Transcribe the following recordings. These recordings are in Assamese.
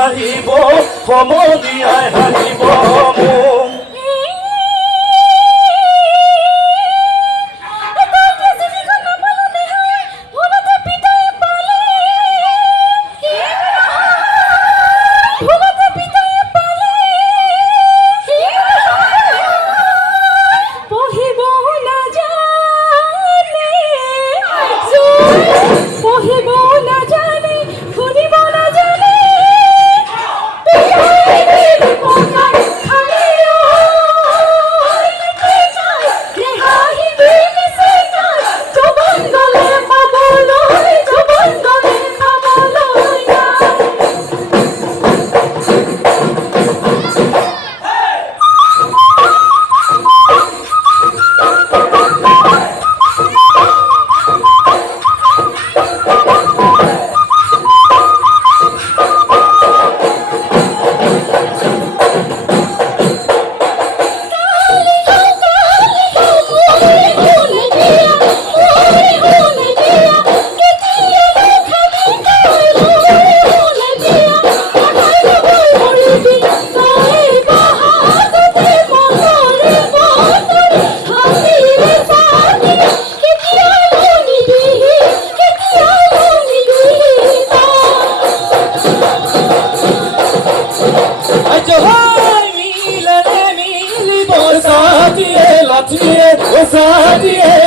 হাঁহিব সমনীয়াই হাঁহিব মোক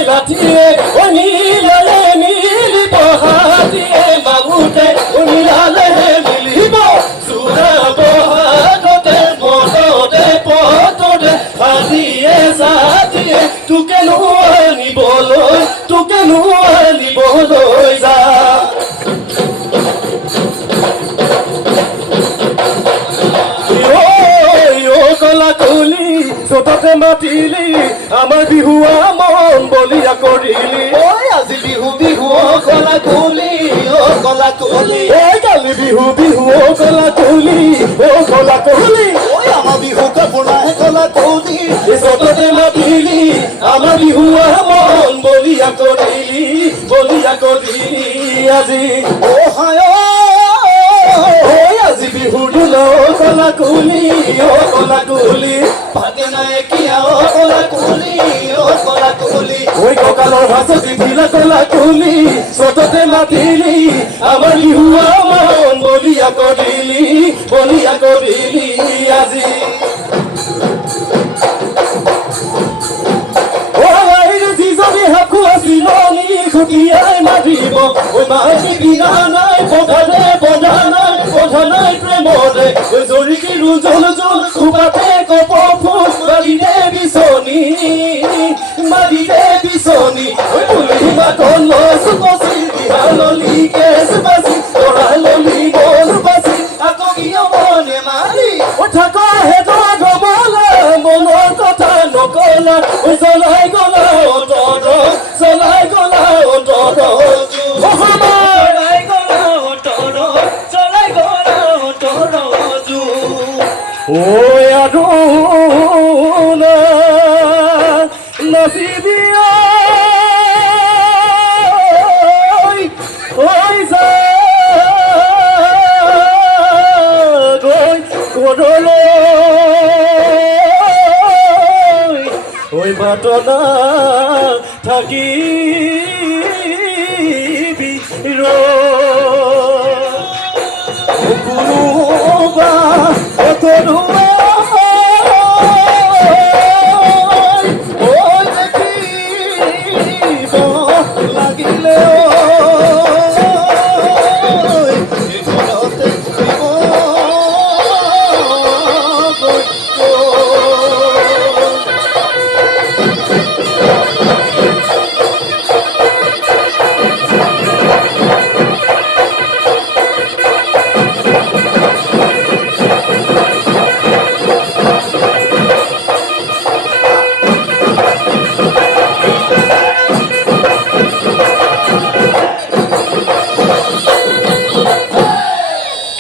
লাঠিয়ে ও নীললে নীলিব হাতীয়ে মাগুতে ও নীলালে মিলিব চুৰাব হাততে মনতে পথতে হাতীয়ে জাতিয়ে তোকে নিবলৈ যা চততে মাতিলি আমাৰ বিহুৱা মন বলিয়া কৰিলি ঐ আজি বিহু বিহু কলা কুলি ও কলা কুলি এই কালি বিহু বিহু কলা কুলি ও কলা কুলি ঐ আমাৰ বিহু কাপোৰাহে কলা কুলি চততে মাতিলি আমাৰ বিহুৱা মন বলিয়া কৰিলি আজি ও হায় আজি বিহু দিল কলা কুলি ও কলা কুলি ভাগে নাই কিয়া ও কলা কুলি ওই ককালৰ ভাষতি দিলা কলা কুলি চততে মাতিলি আমাৰ বিহুৱা মন বলিয়া কৰিলি আজি যিজনী হাকু চিলনি খুটিয়াই মাতিব ঐ মাইকী বিনা নাই বধা নাই প্ৰেমৰে ঐ জৰিকি ৰুজল খোপাতে কপ ফুল মাৰিলে বিচনী ঐ তুলি মাতন লচি দিহাললি কেছ বাচি তৰাললি গল বাচি আকৌ কিয় মনে মাৰি ঐ থাকা হেত গমলা মনৰ কথা নকলা ঐ জ্বলাই গলা অন্তৰত ঐ আদুনা নাচিবিয়া ঐ যা গদলৈ ঐ বাটনা থাকিবি কোনোবা লাগিলে ঘৰতে